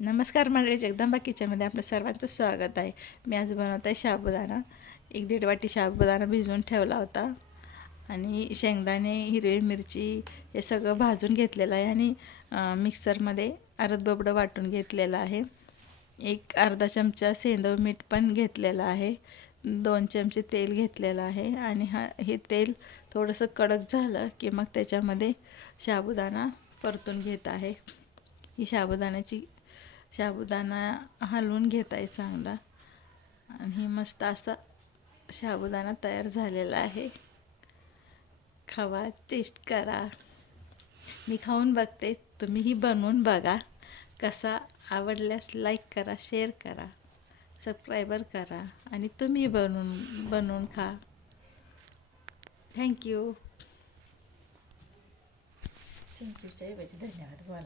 नमस्कार मंडळी, जगदंबा किचनमध्ये आपलं सर्वांचं स्वागत आहे. मी आज बनवत आहे साबुदाणा. 1-1.5 वाटी साबुदाणा भिजवून ठेवला होता आणि शेंगदाणे, हिरवी मिरची हे सगळं भाजून घेतलेलं आहे आणि मिक्सरमध्ये अर्ध बोबडं वाटून घेतलेलं आहे. एक अर्धा चमचा सेंधव मीठ पण घेतलेलं आहे. 2 चमचे तेल घेतलेलं आहे आणि हे तेल थोडंसं कडक झालं की मग त्याच्यामध्ये साबुदाणा परतून घेत आहे. ही साबुदाणा हलवून घेत आहे चांगला आणि मस्त असा साबुदाणा तयार झालेला आहे. खावा, टेस्ट करा. मी खाऊन बघते, तुम्हीही बनवून बघा. कसा आवडल्यास लाईक करा, शेअर करा, सबस्क्राईबर करा आणि तुम्ही बनवून खा. थँक्यू. धन्यवाद.